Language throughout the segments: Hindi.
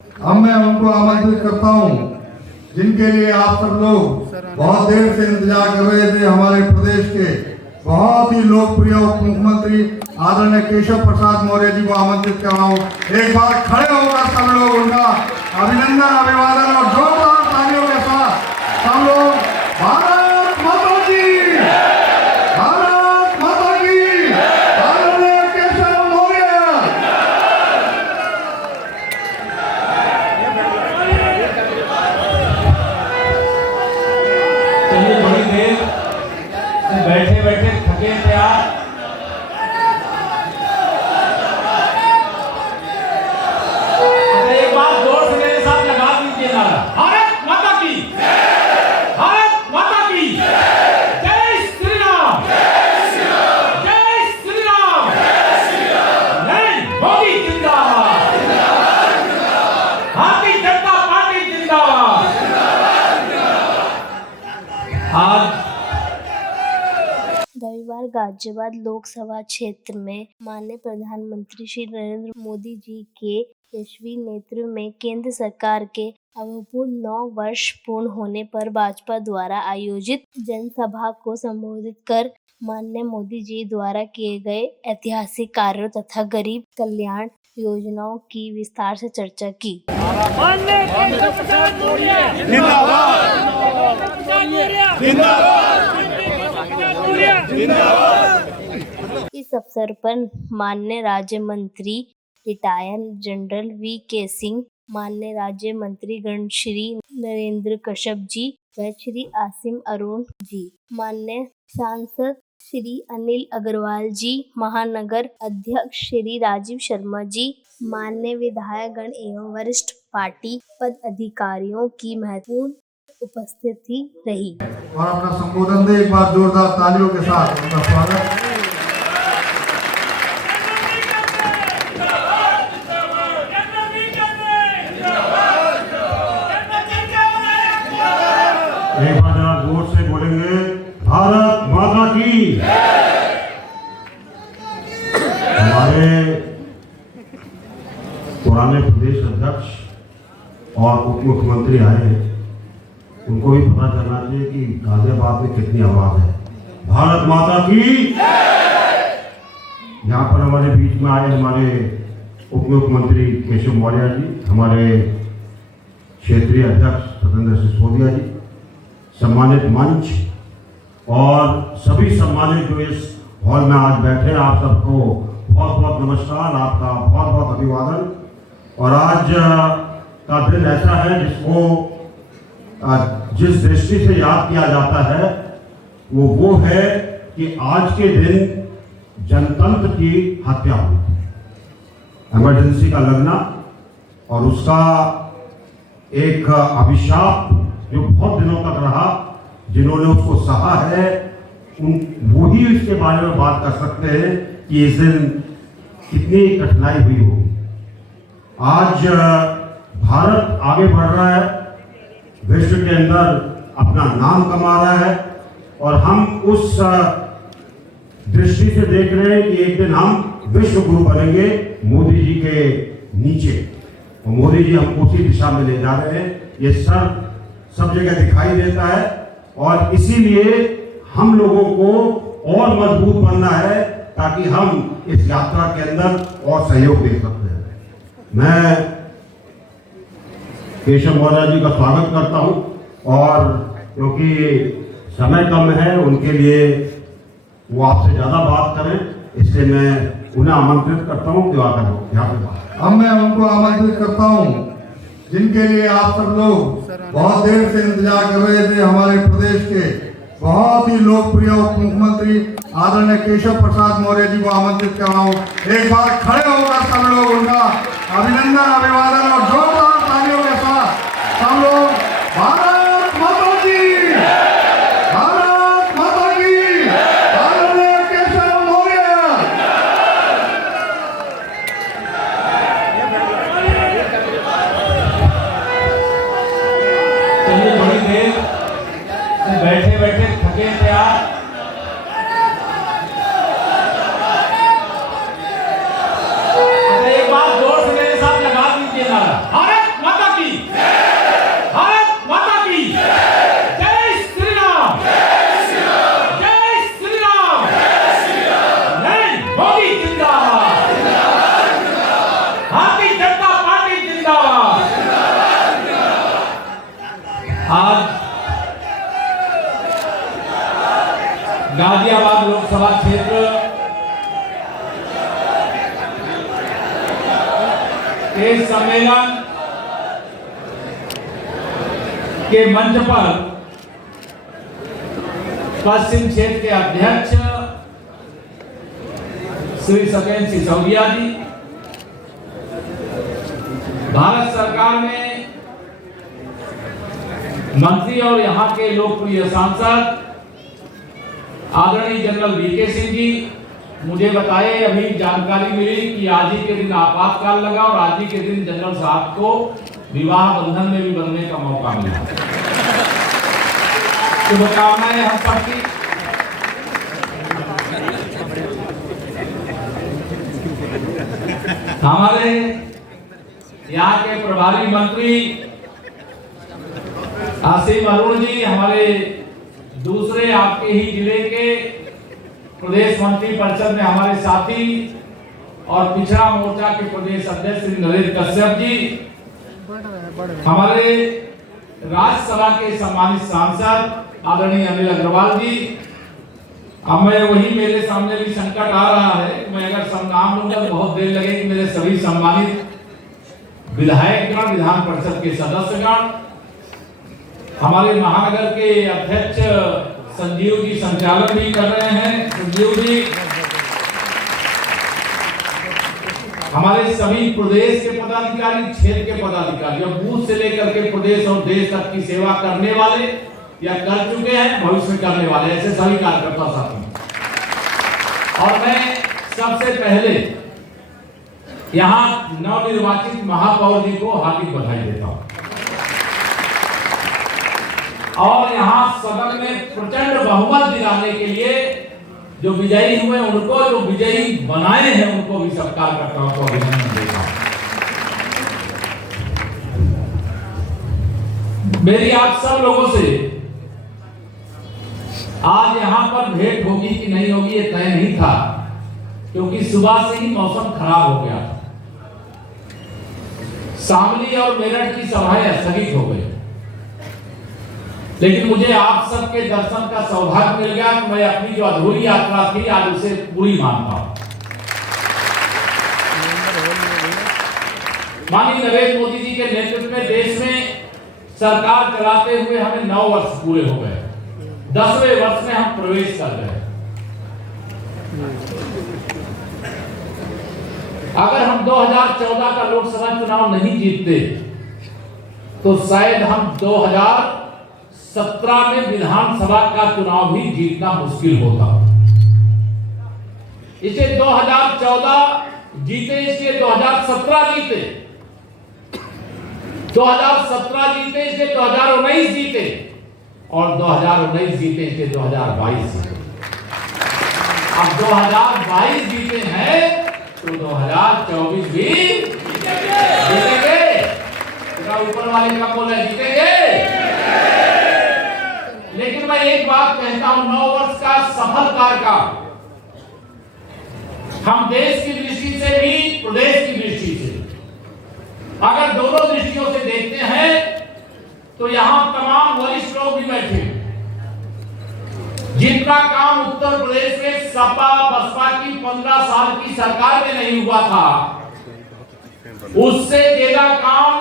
अब मैं उनको आमंत्रित करता हूँ जिनके लिए आप सब लोग बहुत देर से इंतजार कर रहे थे। हमारे प्रदेश के बहुत ही लोकप्रिय उप मुख्यमंत्री आदरणीय केशव प्रसाद मौर्य जी को आमंत्रित कर रहा हूँ। एक बार खड़े होकर सब लोग उनका अभिनंदन, अभिवादन और जोरदार तालियों के साथ सब लोग भारत माता की, भारत माता की, आदरणीय केशव मौर्य। चलिए, बड़ी देर से बैठे बैठे थके थे आप। एक बार जोर से मेरे साथ लगा दीजिए नारा, भारत माता की, भारत माता की, जय श्री राम, जय श्री राम, जय श्री राम, जय श्री राम। नहीं, मोदी जिंदाबाद, जिंदाबाद, जिंदाबाद। भारतीय जनता पार्टी जिंदाबाद, जिंदाबाद, जिंदाबाद। आज रविवार गाजियाबाद लोकसभा क्षेत्र में माननीय प्रधानमंत्री श्री नरेंद्र मोदी जी के यशस्वी नेतृत्व में केंद्र सरकार के अभूतपूर्व 9 वर्ष पूर्ण होने पर भाजपा द्वारा आयोजित जनसभा को संबोधित कर माननीय मोदी जी द्वारा किए गए ऐतिहासिक कार्यों तथा गरीब कल्याण योजनाओं की विस्तार से चर्चा की। इस अवसर पर माननीय राज्य मंत्री रिटायर्ड जनरल वी.के. सिंह, माननीय राज्य मंत्री गण श्री नरेंद्र कश्यप जी व श्री आसिम अरुण जी, माननीय सांसद श्री अनिल अग्रवाल जी, महानगर अध्यक्ष श्री राजीव शर्मा जी, माननीय विधायक गण एवं वरिष्ठ पार्टी पद अधिकारियों की महत्वपूर्ण उपस्थिति रही। और अपना संबोधन दे, एक बार जोरदार तालियों के साथ उनका स्वागत। एक बार जरा जोर से बोलेंगे, भारत माता की। हमारे पुराने प्रदेश अध्यक्ष और उप मुख्यमंत्री आए हैं, उनको भी पता चलना चाहिए कि गाजियाबाद में कितनी आवाज है। भारत माता की। यहाँ पर हमारे बीच में आए हमारे उप मुख्यमंत्री केशव मौर्य जी, हमारे क्षेत्रीय अध्यक्ष सत्येंद्र सिसोदिया जी, सम्मानित मंच और सभी सम्मानित जो इस हॉल में आज बैठे, आप सबको बहुत बहुत नमस्कार, आपका बहुत बहुत अभिवादन। और आज का दिन ऐसा है जिसको जिस दृष्टि से याद किया जाता है वो है कि आज के दिन जनतंत्र की हत्या हुई थी, इमरजेंसी का लगना, और उसका एक अभिशाप जो बहुत दिनों तक रहा, जिन्होंने उसको सहा है वो ही इसके बारे में बात कर सकते हैं कि इस दिन कितनी कठिनाई हुई होगी। आज भारत आगे बढ़ रहा है, विश्व के अंदर अपना नाम कमा रहा है, और हम उस दृष्टि से देख रहे हैं कि एक दिन हम विश्व गुरु बनेंगे मोदी जी के नीचे, और मोदी जी हमको उसी दिशा में ले जा रहे हैं। ये सब जगह दिखाई देता है, और इसीलिए हम लोगों को और मजबूत बनना है ताकि हम इस यात्रा के अंदर और सहयोग दे सकते हैं। मैं केशव मौर्य जी का स्वागत करता हूं, और क्योंकि समय कम है उनके लिए वो आपसे ज़्यादा बात करें, इसलिए मैं उन्हें आमंत्रित करता हूं कि आकर यहाँ पे बात। अब मैं उनको आमंत्रित करता हूँ जिनके लिए आप सब लोग बहुत देर से इंतजार कर रहे थे। हमारे प्रदेश के बहुत ही लोकप्रिय उप मुख्यमंत्री आदरणीय केशव प्रसाद मौर्य जी को आमंत्रित कर रहा हूँ। एक बार खड़े होकर सब लोग उनका अभिनंदन, अभिवादन और जोरदार तालियों के साथ सब लोग भारत माता की, भारत माता की, आदरणीय केशव मौर्य। चलिए, बड़ी देर से बैठे बैठे थके थे आप। एक बार जोर से मेरे साथ लगा दीजिए नारा, गाजियाबाद लोकसभा क्षेत्र के सम्मेलन के मंच पर पश्चिम क्षेत्र के अध्यक्ष श्री सत्येंद्र सिसोदिया जी, भारत सरकार में मंत्री और यहाँ के लोकप्रिय सांसद आदरणीय जनरल वीके सिंह जी, मुझे बताए अभी जानकारी मिली कि आज ही के दिन आपातकाल लगा और आज ही के दिन जनरल साहब को विवाह बंधन में भी बनने का मौका मिला। शुभकामनाएं हम सबकी। हमारे यहाँ के प्रभारी मंत्री आसिम अरुण जी, हमारे दूसरे आपके ही जिले के प्रदेश मंत्री परिषद में हमारे साथी और पिछड़ा मोर्चा के प्रदेश अध्यक्ष श्री नरेंद्र कश्यप जी, हमारे राज्यसभा के सम्मानित सांसद आदरणीय अनिल अग्रवाल जी। अब मैं वही, मेरे सामने भी संकट आ रहा है, मैं अगर सब नाम लूंगा तो बहुत देर लगेगी। मेरे सभी सम्मानित विधायकगण, विधान परिषद के सदस्यगण, हमारे महानगर के अध्यक्ष संजीव जी संचालन भी कर रहे हैं, संजीव जी, हमारे सभी प्रदेश के पदाधिकारी, क्षेत्र के पदाधिकारी, और बूथ से लेकर के प्रदेश और देश तक की सेवा करने वाले या कर चुके हैं, भविष्य में करने वाले, ऐसे सभी कार्यकर्ता साथी। और मैं सबसे पहले यहाँ नवनिर्वाचित महापौर जी को हार्दिक बधाई देता हूं और यहाँ सदन में प्रचंड बहुमत दिलाने के लिए जो विजयी हुए उनको, जो विजयी बनाए हैं उनको भी सत्कार करता हूं, तो अभिनंदन देता हूं। मेरी आप सब लोगों से आज यहाँ पर भेंट होगी कि नहीं होगी ये तय नहीं था, क्योंकि सुबह से ही मौसम खराब हो गया। शामली और मेरठ की सभाएं स्थगित हो गई, लेकिन मुझे आप सबके दर्शन का सौभाग्य मिल गया। तो मैं अपनी जो अधूरी यात्रा थी आज उसे पूरी मानता हूं। माननीय नरेंद्र मोदी जी के नेतृत्व में देश में सरकार चलाते हुए हमें 9 वर्ष पूरे हो गए। 10वें वर्ष में हम प्रवेश कर रहे हैं। अगर हम 2014 का लोकसभा चुनाव नहीं जीतते तो शायद हम 2017 में विधानसभा का चुनाव भी जीतना मुश्किल होता। इसे 2014 जीते, इसलिए 2017 जीते, 2017 जीते इसलिए 2019 जीते, और 2019 जीते इसलिए 2022 जीते। अब 2022 जीते हैं तो 2024 भी जीतेंगे। ऊपर वाले का बोला जीतेंगे। लेकिन मैं एक बात कहता हूं, 9 वर्ष का सफल कार्यकाल हम देश की दृष्टि से भी, प्रदेश की दृष्टि से, अगर दोनों दृष्टियों से देखते हैं तो यहां तमाम वरिष्ठ लोग भी बैठे। जिनका काम उत्तर प्रदेश में सपा बसपा की 15 साल की सरकार में नहीं हुआ था, उससे ज्यादा काम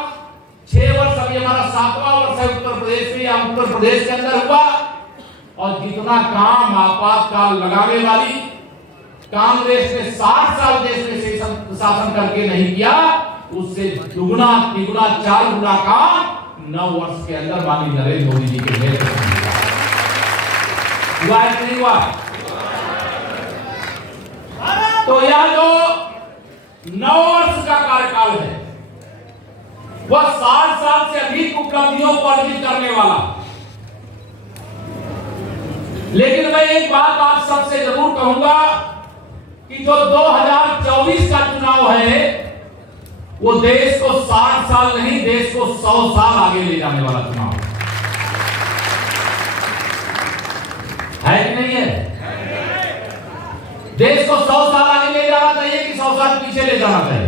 6 वर्ष, अभी हमारा 7वां वर्ष है उत्तर प्रदेश में या उत्तर प्रदेश के अंदर हुआ। और जितना काम आपातकाल लगाने वाली कांग्रेस ने 60 साल देश में शासन करके नहीं किया, उससे दुगुना तिगुना 4 गुना काम 9 वर्ष के अंदर माननीय नरेंद्र मोदी जी के नेतृत्व में हुआ है, नहीं हुआ? तो यह जो 9 वर्ष का कार्यकाल है वह 60 साल से अधिक उपलब्धियों को अर्जित करने वाला। लेकिन मैं एक बात आप सबसे जरूर कहूंगा कि जो 2024 का चुनाव है वो देश को 60 साल नहीं, देश को 100 साल आगे ले जाने वाला चुनाव है कि नहीं है? देश को 100 साल आगे ले जाना चाहिए कि 100 साल पीछे ले जाना चाहिए?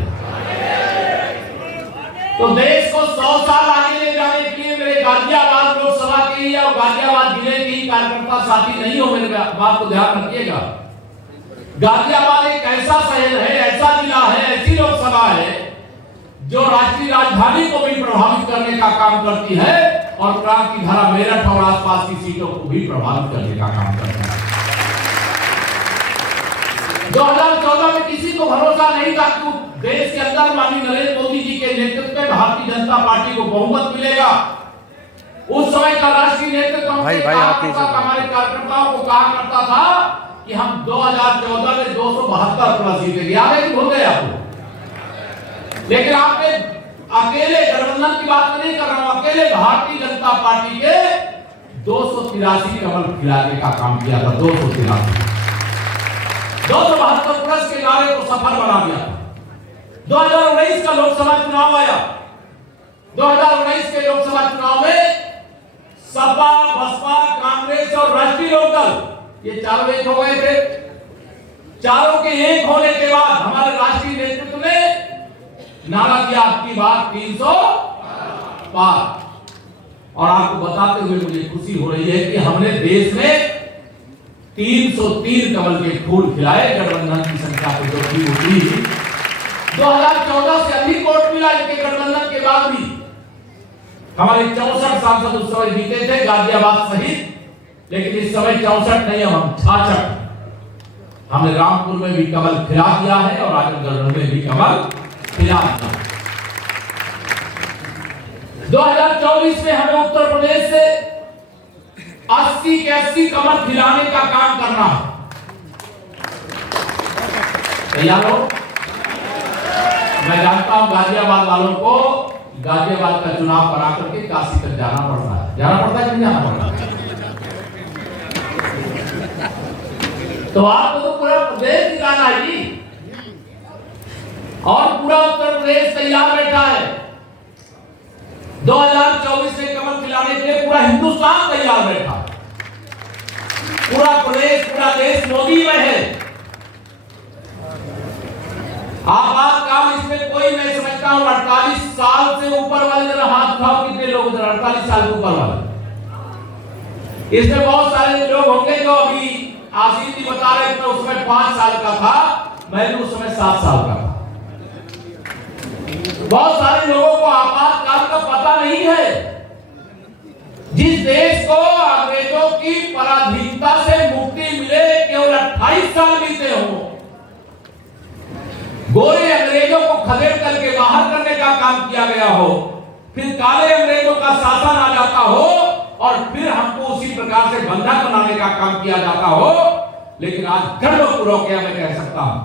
तो देश को 100 साल आगे ले जाने के लिए मेरे गाजियाबाद लोकसभा की या और गाजियाबाद जिले के ही कार्यकर्ता साथी नहीं हो, मेरे बात को ध्यान रखिएगा। गाजियाबाद एक ऐसा शहर है, ऐसा जिला है, ऐसी लोकसभा है जो राष्ट्रीय राजधानी को भी प्रभावित करने का काम करती है और क्रांति धारा मेरठ और आसपास की सीटों को भी प्रभावित करने का काम करती है। 2014 में किसी को भरोसा नहीं था कि देश के अंदर माननीय नरेंद्र मोदी जी के नेतृत्व में भारतीय जनता पार्टी को बहुमत मिलेगा। उस समय का राष्ट्रीय नेतृत्व हमारे कार्यकर्ताओं को कहा करता था कि हम 2014 में 272 प्लस जीतेंगे। याद है कि भूल गए आपको? लेकिन आपने अकेले गठबंधन की बात नहीं कर रहा हूं, अकेले भारतीय जनता पार्टी के 283 कमल खिलाने का काम किया था। 273 प्लस के नारे को सफल बना दिया। 2019 का लोकसभा चुनाव आया। 2019 के लोकसभा चुनाव में सपा, बसपा, कांग्रेस और राष्ट्रीय लोकदल ये चारों एक हो गए थे। चारों के एक होने के बाद हमारे राष्ट्रीय नेतृत्व ने नारा दिया आपकी बात 300 पार। और आपको बताते हुए मुझे खुशी हो रही है कि हमने देश में 303 कमल के फूल खिलाए। गठबंधन की संख्या को जो थी वो थी। 2014 से अधिक वोट मिला इनके गठबंधन के बाद भी। हमारे 64 सांसद उस समय जीते थे गाजियाबाद सहित, लेकिन इस समय 64 नहीं, हम 66। हमने रामपुर में भी कमल खिला दिया है और आजमगढ़ में भी कमल खिला दिया। 2024 में हमें उत्तर प्रदेश से 80 के 80 कमल खिलाने का काम करना है। तैयार हो? मैं जानता हूं गाजियाबाद वालों को गाजियाबाद का चुनाव करा करके काशी तक जाना पड़ता है। जाना पड़ता है कि नहीं जाना पड़ता? तो आपको तो पूरा प्रदेश दिखाना है जी, और पूरा उत्तर प्रदेश तैयार बैठा है। 2024 में कमल खिलाने के लिए पूरा हिंदुस्तान तैयार बैठा है। पूरा प्रदेश, पूरा देश मोदी में है। आपातकाल इसमें कोई, मैं समझता हूं 48 साल से ऊपर वाले जरा हाथ उठाओ, कितने लोग उधर 48 साल से ऊपर वाले? इसमें बहुत सारे लोग होंगे जो अभी आशीष जी बता रहे थे उस समय 5 साल का था, मैं भी उस समय 7 साल का था। बहुत सारे लोगों को आपातकाल का पता नहीं है। जिस देश को अंग्रेजों की पराधीनता से मुक्ति मिले केवल 28 साल बीते हो, गोरे अंग्रेजों को खदेड़ करके बाहर करने का काम किया गया हो, फिर काले अंग्रेजों का शासन आ जाता हो और फिर हमको उसी प्रकार से बंधक बनाने का काम किया जाता हो, लेकिन आज गर्वपूर्वक मैं कह सकता हूं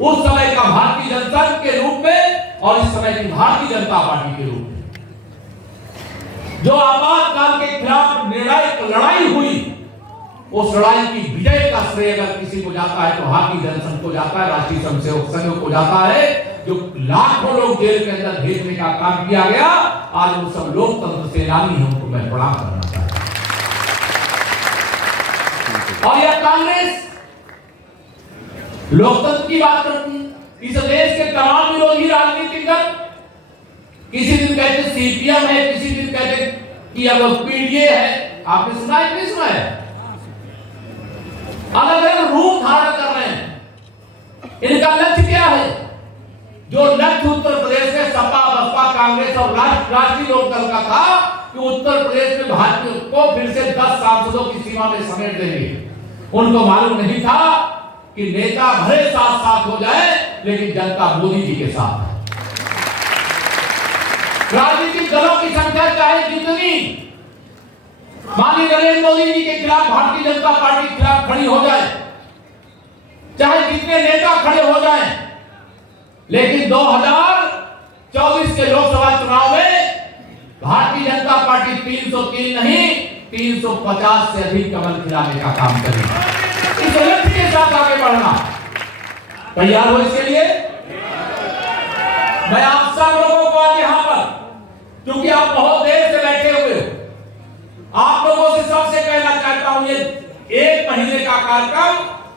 उस समय का भारतीय जनता के रूप में और इस समय की भारतीय जनता पार्टी के रूप में जो आपातकाल के खिलाफ निर्णायक लड़ाई हुई, उस लड़ाई की विजय का श्रेय अगर किसी को जाता है तो भारतीय जनसंघ को जाता है, राष्ट्रीय स्वयंसेवक संघ को जाता है। जो लाखों लोग जेल के अंदर भेजने का काम किया गया, आज वो सब लोकतंत्र सेनानी हैं, उनको मैं प्रणाम करना चाहता हूं। और यह कांग्रेस लोकतंत्र की बात करती है। इस देश के तमाम विरोधी राजनीतिक दल किसी दिन कहते सीपीएम है, किसी दिन कहते कि अब पीडीए है। आपने सुना है? नहीं सुना है? अलग अलग रूप धारण कर रहे हैं। इनका लक्ष्य क्या है? जो लक्ष्य उत्तर प्रदेश में सपा, बसपा, कांग्रेस और राष्ट्रीय लोकदल का था कि उत्तर प्रदेश में भाजपा को फिर से 10 सांसदों की सीमा में समेट देंगे। उनको मालूम नहीं था कि नेता भले साथ साथ हो जाए, लेकिन जनता मोदी जी के साथ है। राजनीतिक दलों की संख्या चाहे जितनी माननीय नरेंद्र मोदी जी के खिलाफ भारतीय जनता पार्टी के खिलाफ खड़ी हो जाए, चाहे जितने नेता खड़े हो जाएं, लेकिन 2024 के लोकसभा चुनाव में भारतीय जनता पार्टी 303 नहीं 350 से अधिक कमल खिलाने का काम करेगी। इस लक्ष्य के साथ आगे बढ़ना तैयार हो। इसके लिए मैं आप सब लोगों को आज यहां पर, क्योंकि आप बहुत देर से बैठे हुए हो, आप लोगों से सबसे कहना चाहता हूं, ये 1 महीने का कार्यक्रम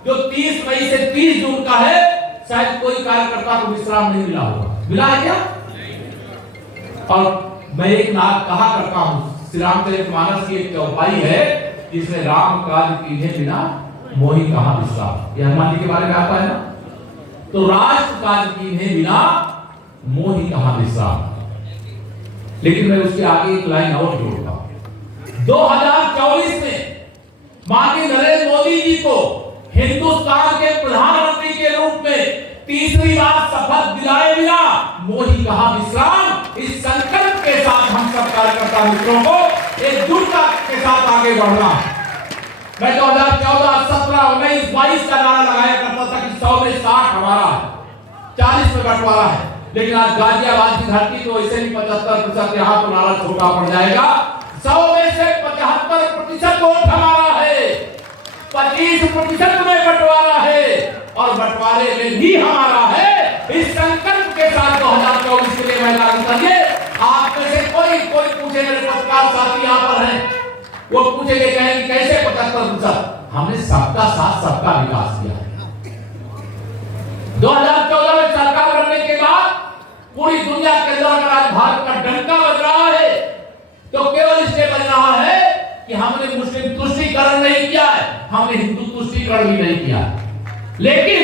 जो 30 मई से 30 जून का है, शायद कोई कार्यकर्ता को विश्राम नहीं मिला होगा। मिला है क्या? और मैं एक बात कहा करता हूं श्री रामचरितमानस की एक चौपाई है, जिसमें राम काज कीन्हे बिना मोहि कहां विश्राम, ये हनुमान जी के बारे में आता है ना। तो राष्ट्र काज कीन्हे बिना मोहि कहां विश्राम। लेकिन मैं उसके आगे एक लाइन और जोड़ता हूं। 2024 में माननीय नरेंद्र मोदी जी को हिंदुस्तान के प्रधानमंत्री के रूप में तीसरी बार शपथ दिलाए बिना मोहि कहां विश्राम, इस संकल्प के साथ हम सब कार्यकर्ता मित्रों को एकजुटता के साथ आगे बढ़ना। मैं 2014, 17, 19, 22 का नारा लगाया करता था कि 100 में 60 हमारा है, 40 में बंटवारा है। लेकिन आज गाजियाबाद की धरती तो ऐसे भी 75% यहाँ तो नारा छोटा पड़ जाएगा। 100 में से 75% वोट हमारा है, 25% में बंटवारा है और बंटवारे में भी हमारा है। इस संकल्प के साथ 2024 के लिए मैदान उतरिए। आप में से कोई पूछे, मेरे पत्रकार साथी यहाँ पर हैं, वो पूछेंगे कहेंगे कैसे 75%? हमने सबका साथ सबका विकास किया है। 2014 में सरकार बनने के बाद पूरी दुनिया के अंदर अगर आज भारत का डंका बज रहा है तो केवल इसलिए बज रहा है कि हमने मुस्लिम तुष्टीकरण नहीं किया है, हमने हिंदू तुष्टीकरण भी नहीं किया है। लेकिन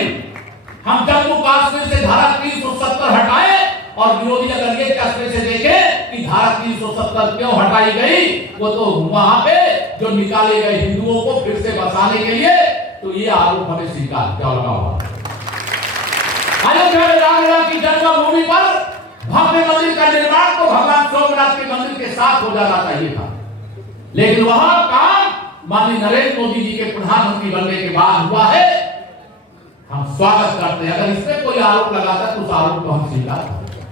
हम जम्मू कश्मीर से धारा 370 हटाए और विरोधी अगर ये चश्मे से देखे कि धारा 370 क्यों हटाई गई, वो तो वहां पे जो निकाले गए हिंदुओं को फिर से बसाने के लिए, तो ये आरोप हमें स्वीकार क्या लगा हुआ। अयोध्या में रामलला की जन्मभूमि पर भव्य मंदिर का निर्माण तो भगवान सोमनाथ के मंदिर के साथ हो जाना चाहिए था, लेकिन वह काम माननीय नरेंद्र मोदी जी के प्रधानमंत्री बनने के बाद हुआ है। हम स्वागत करते हैं। अगर इसमें कोई आरोप लगाता है तो उस आरोप को हम स्वीकार करते हैं।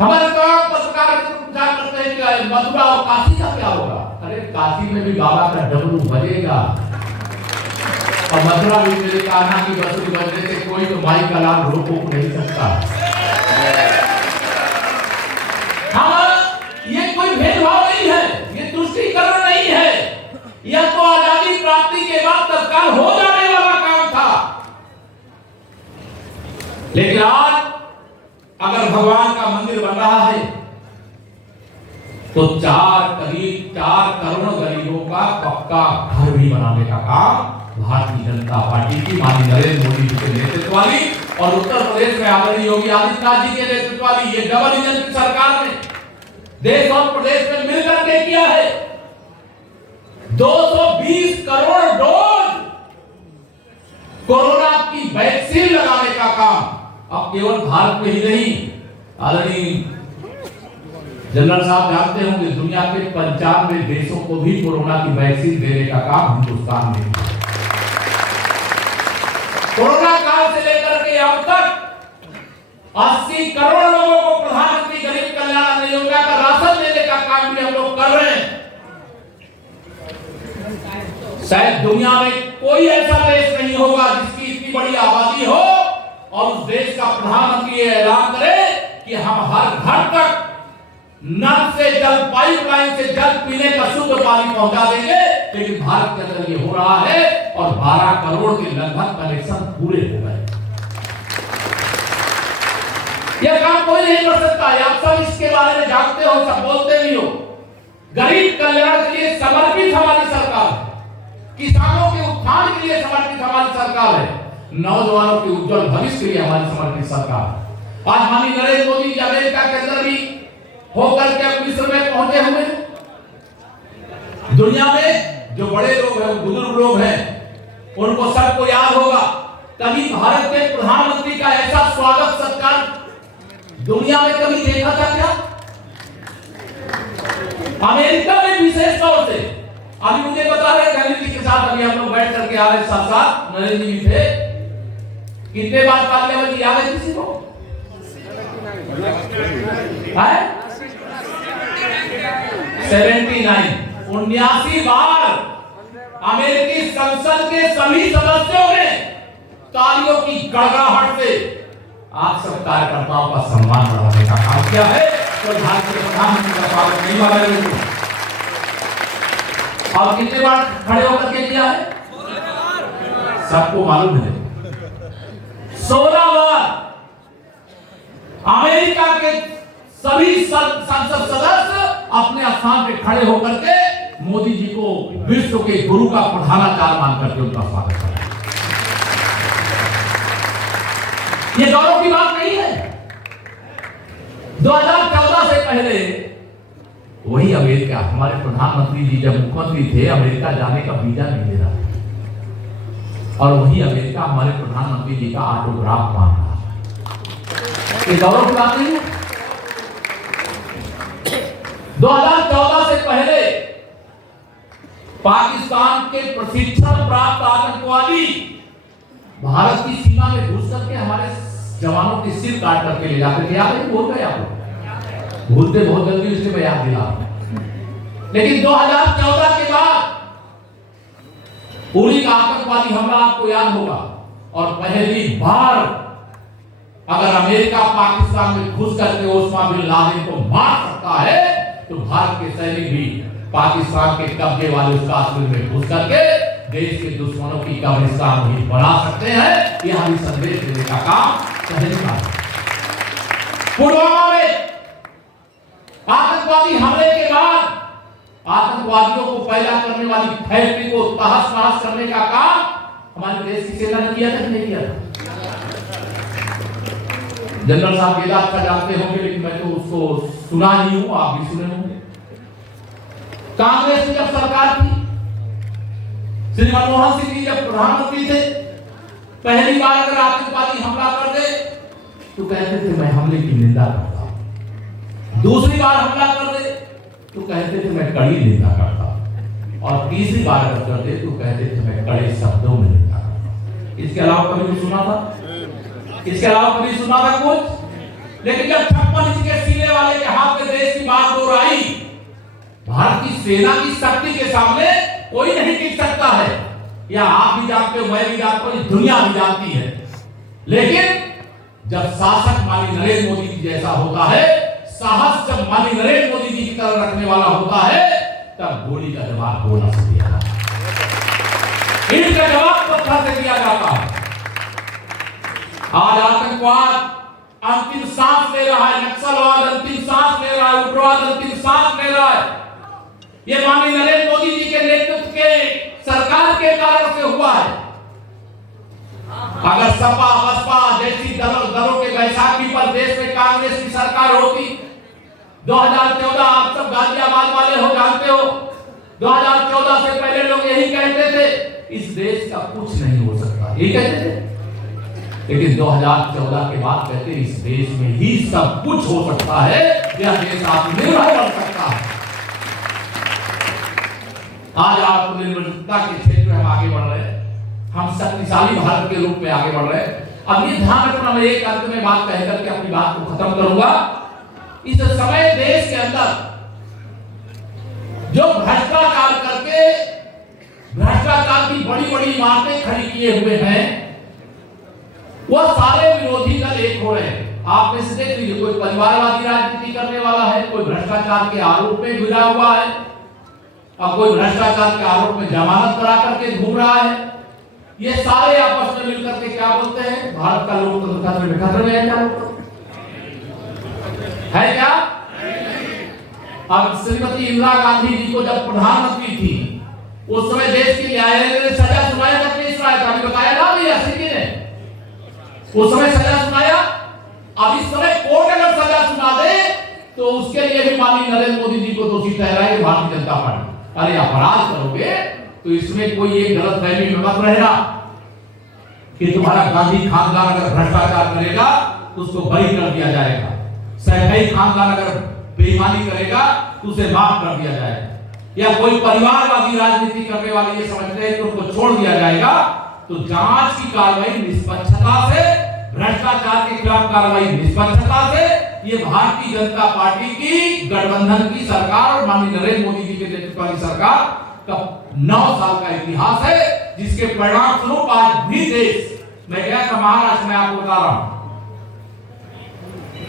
हमारे पत्रकार पूछा करते हैं कि मथुरा और काशी का क्या होगा? अरे काशी में भी बाबा का डमरू बजेगा और मथुरा में मेरे कान्हा की बंसुरी बजने से कोई तो माई का लाभ रोक नहीं सकता। ये कोई भेदभाव नहीं है, ये तुष्टीकरण नहीं है, यह तो आजादी प्राप्ति के बाद तत्काल हो जाने वाला काम था। लेकिन आज अगर भगवान का मंदिर बन रहा है तो करीब 4 करोड़ गरीबों का पक्का घर भी बनाने का काम भारतीय जनता पार्टी की माननीय नरेंद्र मोदी जी के नेतृत्व वाली और उत्तर प्रदेश में आदरणीय योगी आदित्यनाथ जी के नेतृत्व वाली ये डबल इंजन की सरकार ने देश और प्रदेश में मिलकर के किया है। 220 करोड़ डोज कोरोना की वैक्सीन लगाने का काम अब केवल भारत में ही नहीं, आदरणीय जनरल साहब जानते होंगे दुनिया के 95 देशों को भी कोरोना की वैक्सीन देने का काम हिंदुस्तान ने किया। कोरोना काल से लेकर के अब तक 80 करोड़ लोगों को प्रधानमंत्री गरीब कल्याण अन्न योजना का राशन देने का काम भी हम लोग कर रहे हैं। शायद दुनिया में कोई ऐसा देश नहीं होगा जिसकी इतनी बड़ी आबादी हो और उस देश का प्रधानमंत्री ये ऐलान करे कि हम हर घर तक नल से जल, पाइपलाइन से जल पीने का शुद्ध पानी पहुंचा देंगे। लेकिन भारत के अंदर ये हो रहा है और 12 करोड़ के लगभग कनेक्शन पूरे हो गए। यह काम कोई नहीं कर सकता है, आप सब इसके बारे में जानते हो, सब बोलते भी हो। गरीब कल्याण के लिए समर्पित हमारी सरकार है, किसानों के उत्थान के लिए समर्पित हमारी सरकार है, नौजवानों के उज्जवल भविष्य के लिए हमारी समर्पित सरकार है। आज माननीय नरेंद्र मोदी जी अमेरिका के अंदर भी होकर के मिस्र में पहुंचे हुए। दुनिया में जो बड़े लोग हैं, बुजुर्ग लोग हैं, उनको सबको याद होगा कभी भारत के प्रधानमंत्री का ऐसा स्वागत सत्कार दुनिया में कभी देखा था क्या? अमेरिका में विशेष तौर से अभी मुझे बता रहे नरेंद्र जी के साथ अभी हम लोग बैठ करके आ रहे साथ नरेंद्र जी थे। कितने बार तालियां बजी याद है किसी को? 79 बार अमेरिकी संसद के सभी सदस्यों ने तालियों की गड़गड़ाहट से आप सब कार्यकर्ताओं का सम्मान बढ़ाने का काम किया है। तो भारत के प्रधानमंत्री का स्वागत नहीं हुआ है। और कितने बार खड़े होकर के किया है सबको मालूम है। 16 बार अमेरिका के सभी संसद सदस्य अपने स्थान पे खड़े होकर के मोदी जी को विश्व के गुरु का प्रधानाचार्य मान करके उनका स्वागत करें। ये गौरव की बात नहीं है। 2014 से पहले वही अमेरिका, हमारे प्रधानमंत्री जी जब मुख्यमंत्री थे, अमेरिका जाने का वीजा नहीं दे रहा था, और वही अमेरिका हमारे प्रधानमंत्री जी का ऑटोग्राफ मांग रहा था। ये गौरव की बात नहीं है। 2014 से पहले पाकिस्तान के प्रशिक्षण प्राप्त आतंकवादी भारत की सीमा में घुस करके हमारे जवानों के सिर काट करके ले जाते थे। याद है? भूल गए आप? भूलते बहुत जल्दी, इसलिए मैं याद दिला। लेकिन 2014 के बाद उरी का आतंकवादी हमला आपको याद होगा, और पहली बार अगर अमेरिका पाकिस्तान में घुस करके ओसामा बिन लादेन को मार सकता है, तो भारत के सैनिक भी पाकिस्तान के कब्जे वाले उस कश्मीर में घुस करके देश के दुश्मनों की कब्रिस्तान भी बना सकते हैं। यह हमें संदेश देने का काम सहज है। पुलवामा में आतंकवादी हमले के बाद आतंकवादियों को पैदा करने वाली फैक्ट्री को तहस नहस करने का काम हमारे देश की सेना ने किया था कि नहीं किया था? जनरल साहब ये बात का जानते होंगे, लेकिन मैं तो उसको सुना ही हूं, आप भी सुने होंगे। कांग्रेस की जब सरकार थी, श्री मनमोहन सिंह जी जब प्रधानमंत्री थे, पहली बार अगर आतंकवादी हमला कर दे तो कहते थे मैं हमले की निंदा करता हूं, दूसरी बार हमला कर दे तो कहते थे मैं कड़ी निंदा करता हूं, और तीसरी बार अगर कर दे तो कहते थे मैं कड़े शब्दों में निंदा करता हूं। इसके अलावा कभी भी सुना था? इसके अलावा कभी सुना था कुछ? लेकिन जब 56 इंच के सीने वाले के हाथ में देश की बागडोर आई, भारत की सेना की शक्ति के सामने कोई नहीं टिक सकता है। या आप भी जानते हो, मैं भी जानता हूं, दुनिया भी जानती है। लेकिन जब शासक माननीय नरेंद्र मोदी जी जैसा होता है, साहस जब माननीय नरेंद्र मोदी जी की तरह रखने वाला होता है, तब गोली का जवाब गोला से दिया जाता है, इनका जवाब पत्थर से दिया जाता है। आज आतंकवाद अंतिम सांस ले रहा है, नक्सलवाद अंतिम सांस ले रहा है, उग्रवाद अंतिम सांस ले रहा है। ये माननीय नरेंद्र मोदी जी के नेतृत्व के सरकार के कारण से हुआ है। अगर सपा बसपा जैसी दलों के बैसाखी पर देश में कांग्रेस की सरकार होती, 2014 आप सब गाजियाबाद वाले हो, जानते हो, 2014 से पहले लोग यही कहते थे इस देश का कुछ नहीं हो सकता, यही कहते थे। लेकिन 2014 के बाद कहते इस देश में ही सब कुछ हो सकता है, यह देश आत्मनिर्भर बन सकता है। आज आत्मनिर्भरता के क्षेत्र में हम आगे बढ़ रहे हैं, हम शक्तिशाली भारत के रूप में आगे बढ़ रहे हैं। अब ये ध्यान रखना, मैं एक अंत में बात कहकर के अपनी बात को खत्म करूंगा। इस समय देश के अंदर जो भ्रष्टाचार करके भ्रष्टाचार की बड़ी बड़ी इमारतें खड़ी किए हुए हैं, वह सारे विरोधी दल एक हो रहे हैं। आप में से देख लीजिए, कोई परिवारवादी राजनीति करने वाला है, कोई भ्रष्टाचार के आरोप में घिरा हुआ है, और कोई भ्रष्टाचार के आरोप में जमानत करा करके घूम रहा है। ये सारे आपस में मिलकर के क्या बोलते हैं, भारत का लोकतंत्र खतरे में, खतरे में है क्या? है क्या? अब श्रीमती इंदिरा गांधी जी को जब प्रधानमंत्री थी, उस समय देश के न्यायालय ने सजा सुनाया था, नहीं सुनाया था? अभी बताया ना भैया सिंह ने, उस समय सजा सुनाया। अब इस समय कोर्ट अगर सजा सुना दे तो उसके लिए भी माननीय नरेंद्र मोदी जी को दोषी ठहराएगी भारतीय जनता पार्टी। अरे अपराध करोगे तो इसमें कोई एक गलत फहमी में मत रहना कि तुम्हारा गांधी खानदान अगर भ्रष्टाचार करेगा तो उसको बरी कर दिया जाएगा, सैफई खानदान अगर बेईमानी करेगा तो उसे माफ कर दिया जाएगा, या कोई परिवारवादी राजनीति करने वाले ये समझते हैं कि उनको छोड़ दिया जाएगा। तो जांच की कार्रवाई निष्पक्षता से, भ्रष्टाचार के खिलाफ कार्रवाई निष्पक्षता से, ये भारतीय जनता पार्टी की गठबंधन की सरकार और माननीय नरेंद्र मोदी जी के नेतृत्व वाली सरकार का 9 साल का इतिहास है, जिसके परिणाम स्वरूप आज भी देश, मैं गया था महाराष्ट्र में, आपको बता रहा हूं,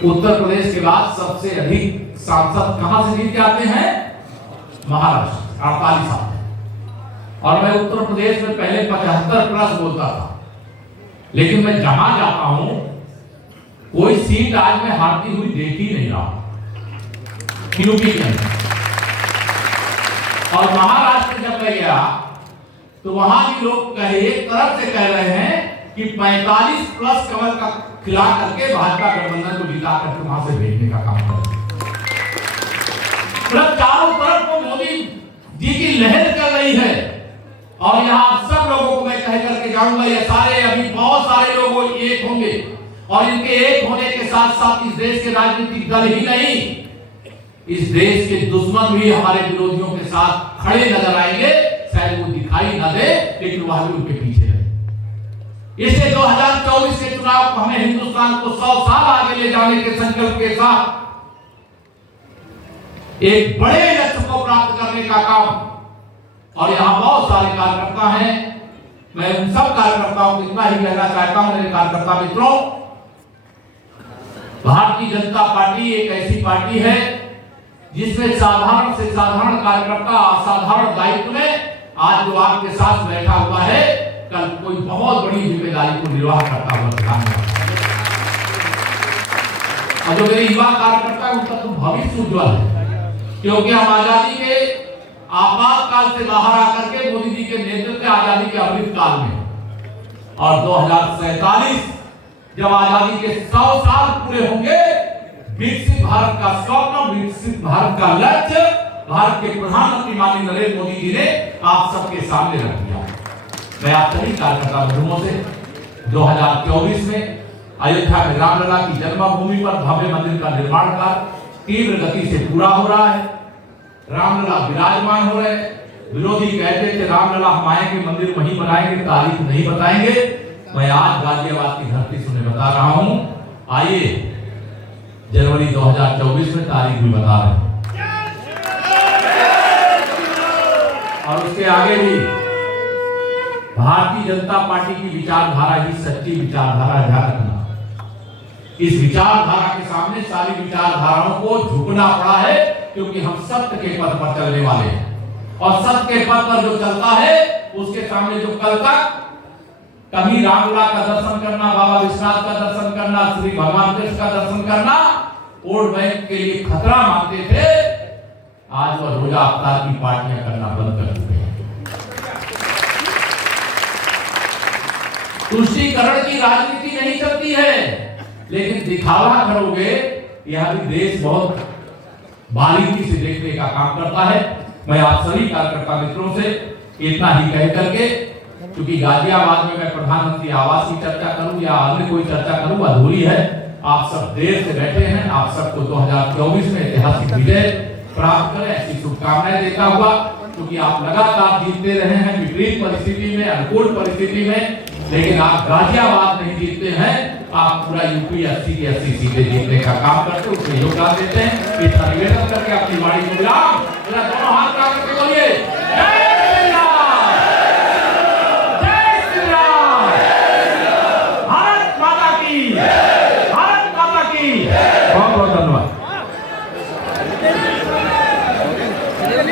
उत्तर प्रदेश के बाद सबसे अधिक सांसद कहां से जीत के आते हैं? महाराष्ट्र, 48 साल। और मैं उत्तर प्रदेश में पहले 75 प्लस बोलता था, लेकिन मैं जहां जाता हूं कोई सीट आज मैं हारती हुई देख ही नहीं रहा। यूपी के अंदर। और महाराष्ट्र जब मैं गया तो वहां भी लोग एक तरफ से कह रहे हैं कि 45+ कमल का खिला करके भाजपा गठबंधन को जिता करके वहां से भेजने का काम कर रहे हैं। चारों तरफ वो मोदी जी की लहर चल रही है। और यहाँ सब लोगों को मैं कह करके जाऊंगा, ये सारे अभी बहुत सारे लोग एक होंगे और इनके एक होने के साथ साथ इस देश के राजनीतिक दल ही नहीं, इस देश के दुश्मन भी हमारे विरोधियों के साथ खड़े नजर आएंगे। शायद वो दिखाई ना दे लेकिन वह भी उनके पीछे रहे। इसलिए 2024 के चुनाव को हमें हिंदुस्तान को 100 साल आगे ले जाने के संकल्प के साथ एक बड़े लक्ष्य को प्राप्त करने का काम, और यहाँ बहुत सारे कार्यकर्ता हैं। मैं उन सब कार्यकर्ताओं को इतना ही कहना चाहता हूं, मेरे कार्यकर्ता मित्रों, भारतीय जनता पार्टी एक ऐसी पार्टी है जिसमें साधारण से साधारण कार्यकर्ता असाधारण दायित्व में आज जो आपके साथ बैठा हुआ है, कल कोई बहुत बड़ी जिम्मेदारी को निर्वाह करता हुआ दिखाई देगा। और जो मेरे युवा कार्यकर्ता उनका तो भविष्य उज्ज्वल है, क्योंकि हम आजादी के आपातकाल से बाहर आकर के मोदी जी के नेतृत्व में आजादी के अमृत काल में, और 2047 जब आजादी के 100 साल पूरे होंगे, विकसित भारत का स्वप्न, विकसित भारत का लक्ष्य भारत के प्रधानमंत्री माननीय नरेंद्र मोदी जी ने आप सबके सामने रख दिया। मैं आप सभी कार्यकर्ता बंधुओं से 2024 में अयोध्या में रामलला की जन्मभूमि पर भव्य मंदिर का निर्माण कार्य तीव्र गति से पूरा हो रहा है। रामलला विराजमान हो रहे। विरोधी कहते थे रामलला हम आएंगे मंदिर वहीं बनाएंगे, तारीख नहीं बताएंगे। मैं आज गाजियाबाद की धरती से उन्हें बता रहा हूं, आइए जनवरी 2024 में तारीख भी बता रहे हैं। और उसके आगे भी भारतीय जनता पार्टी की विचारधारा ही सच्ची विचारधारा, ध्यान रखना। इस विचारधारा के सामने सारी विचारधाराओं को झुकना पड़ा है, क्योंकि हम सत्य के पथ पर चलने वाले हैं। और सत्य के पथ पर जो चलता है उसके सामने जो कल तक कभी रामलला का दर्शन करना, बाबा विश्वनाथ का दर्शन करना, श्री भगवान कृष्ण का दर्शन करना वोट बैंक के लिए खतरा मानते थे, आज वह रोजा अवतार की पार्टियां करना बंद कर चुके हैं। तुष्टीकरण की राजनीति नहीं चलती है, लेकिन दिखावा करोगे, यह भी देश बहुत बारीकी से देखने का काम करता है। मैं आप सभी कार्यकर्ता मित्रों से इतना ही कह करके, क्योंकि गाजियाबाद में मैं प्रधानमंत्री आवास की चर्चा करूं या अन्य कोई चर्चा करूं अधूरी है। आप सब देर से बैठे हैं, आप सबको 2024 में ऐतिहासिक विजय प्राप्त करें ऐसी शुभकामनाएं देता हुआ, क्योंकि आप लगातार जीतते रहे हैं विपरीत परिस्थिति में, अनुकूल परिस्थिति में, लेकिन आप गाजियाबाद नहीं जीतते हैं, आप पूरा यूपी 80 की 80 सीटें जीतने का काम करते, उसमें योगदान देते हैं। इतना निवेदन करके अपनी वाणी को विराम, दोनों हाथ